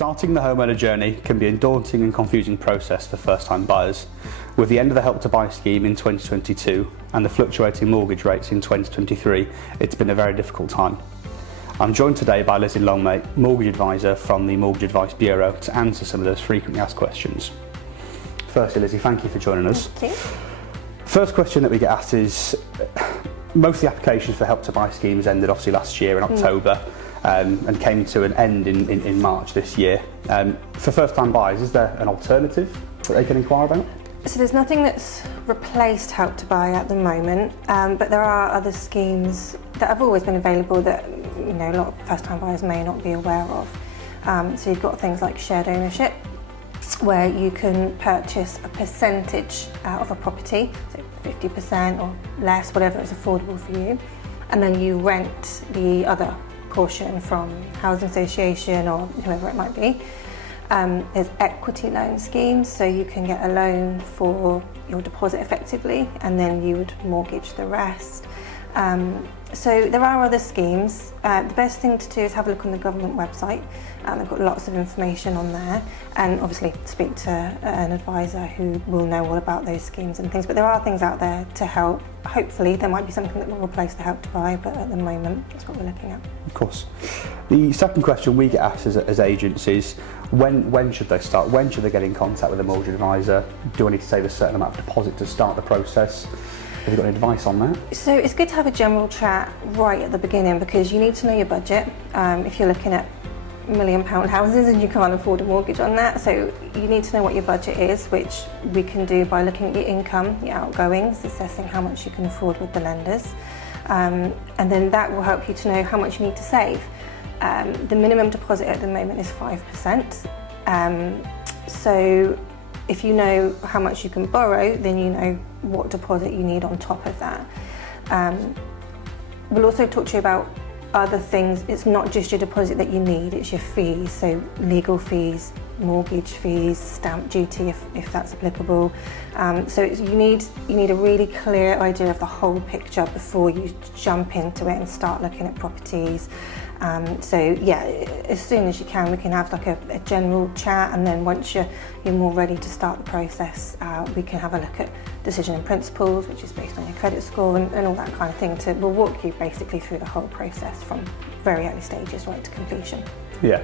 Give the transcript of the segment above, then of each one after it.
Starting the homeowner journey can be a daunting and confusing process for first-time buyers. With the end of the Help to Buy scheme in 2022 and the fluctuating mortgage rates in 2023, it's been a very difficult time. I'm joined today by Lizzie, mortgage advisor from the Mortgage Advice Bureau, to answer some of those frequently asked questions. Firstly, Lizzie, thank you for joining us. Thank you. First question that we get asked is, most of the applications for Help to Buy schemes ended obviously last year in October. And came to an end in March this year. For first-time buyers, is there an alternative that they can inquire about? So there's nothing that's replaced Help to Buy at the moment, but there are other schemes that have always been available that a lot of first-time buyers may not be aware of. So you've got things like shared ownership, where you can purchase a percentage of a property, so 50% or less, whatever is affordable for you, and then you rent the other portion from housing association or whoever it might be. There's equity loan schemes, so you can get a loan for your deposit effectively and then you would mortgage the rest. So there are other schemes. The best thing to do is have a look on the government website. They've got lots of information on there, and obviously speak to an advisor who will know all about those schemes and things. But there are things out there to help. Hopefully there might be something that will replace the Help to Buy, but at the moment that's what we're looking at. Of course. The second question we get asked as agents is, when should they start? When should they get in contact with a mortgage advisor? Do I need to save a certain amount of deposit to start the process? Have you got any advice on that? So it's good to have a general chat right at the beginning, because you need to know your budget. If you're looking at £1 million houses and you can't afford a mortgage on that, so you need to know what your budget is, which we can do by looking at your income, your outgoings, assessing how much you can afford with the lenders, and then that will help you to know how much you need to save. The minimum deposit at the moment is 5%, so if you know how much you can borrow, then you know what deposit you need on top of that. We'll also talk to you about other things. It's not just your deposit that you need, it's your fees, so legal fees, mortgage fees, stamp duty if that's applicable. So you need a really clear idea of the whole picture before you jump into it and start looking at properties. So yeah, as soon as you can, we can have like a general chat, and then once you're more ready to start the process, we can have a look at decision in principles, which is based on your credit score and all that kind of thing. We'll walk you basically through the whole process from very early stages right to completion. Yeah.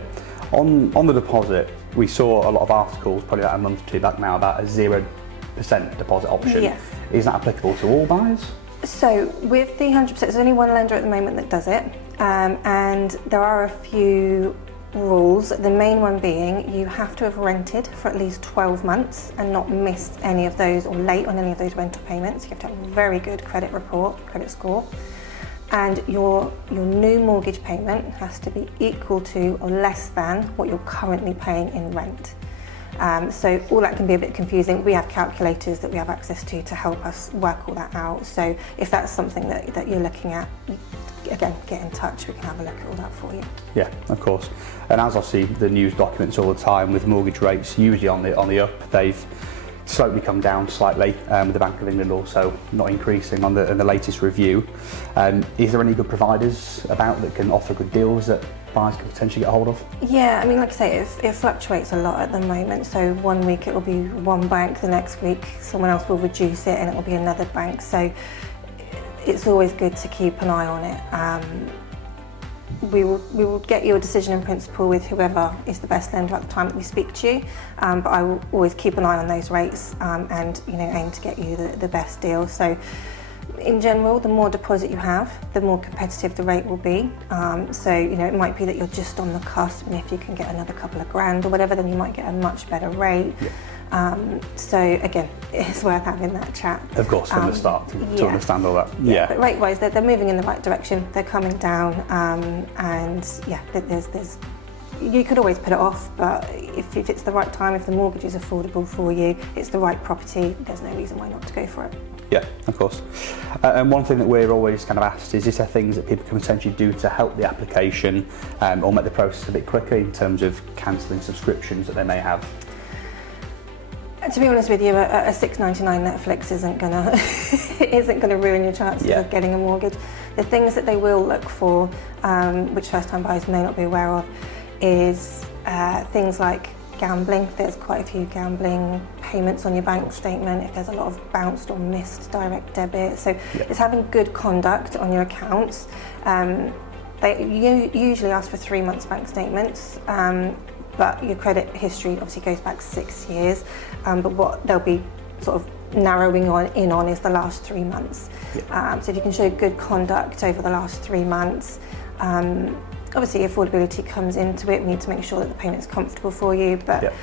On the deposit, we saw a lot of articles probably about a month or two back now about a 0% deposit option. Yes. Is that applicable to all buyers? So with the 100%, there's only one lender at the moment that does it, and there are a few rules. The main one being you have to have rented for at least 12 months and not missed any of those or late on any of those rental payments. You have to have a very good credit score, and your new mortgage payment has to be equal to or less than what you're currently paying in rent. So all that can be a bit confusing. We have calculators that we have access to help us work all that out. So if that's something that you're looking at, again, get in touch. We can have a look at all that for you. Yeah, of course. And as I see the news documents all the time, with mortgage rates usually on the up, they've slowly come down slightly, with the Bank of England also not increasing in the latest review. Is there any good providers about that can offer good deals that buyers can potentially get hold of? Yeah, I mean, like I say, it fluctuates a lot at the moment. So one week it will be one bank, the next week someone else will reduce it and it will be another bank. So it's always good to keep an eye on it. We will get you a decision in principle with whoever is the best lender at the time that we speak to you, but I will always keep an eye on those rates, and aim to get you the best deal. So in general, the more deposit you have, the more competitive the rate will be. So it might be that you're just on the cusp, and if you can get another couple of grand or whatever, then you might get a much better rate. Yeah. So again, it's worth having that chat. Of course, from the start to understand all that. Yeah. But rate-wise, they're moving in the right direction. They're coming down, and yeah, there's. You could always put it off, but if it's the right time, if the mortgage is affordable for you, it's the right property, there's no reason why not to go for it. Yeah, of course. And one thing that we're always kind of asked is there things that people can potentially do to help the application, or make the process a bit quicker in terms of cancelling subscriptions that they may have? To be honest with you, a $6.99 Netflix isn't gonna ruin your chances of getting a mortgage. The things that they will look for, which first-time buyers may not be aware of, is things like gambling. There's quite a few gambling payments on your bank statement, if there's a lot of bounced or missed direct debit. So it's having good conduct on your accounts. They usually ask for 3 months bank statements, but your credit history obviously goes back 6 years. But what they'll be sort of narrowing in on is the last 3 months. So if you can show good conduct over the last 3 months, obviously affordability comes into it. We need to make sure that the payment's comfortable for you, but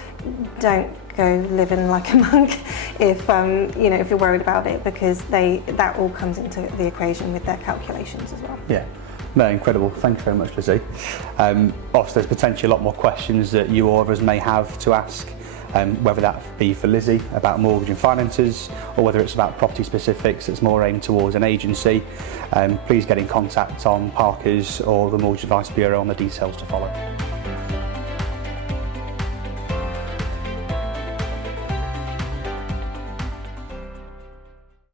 don't go living like a monk if if you're worried about it, because that all comes into the equation with their calculations as well. Yeah. No, incredible. Thank you very much, Lizzie. Obviously, there's potentially a lot more questions that you or others may have to ask, whether that be for Lizzie about mortgage and finances, or whether it's about property specifics that's more aimed towards an agency. Please get in contact on Parker's or the Mortgage Advice Bureau on the details to follow.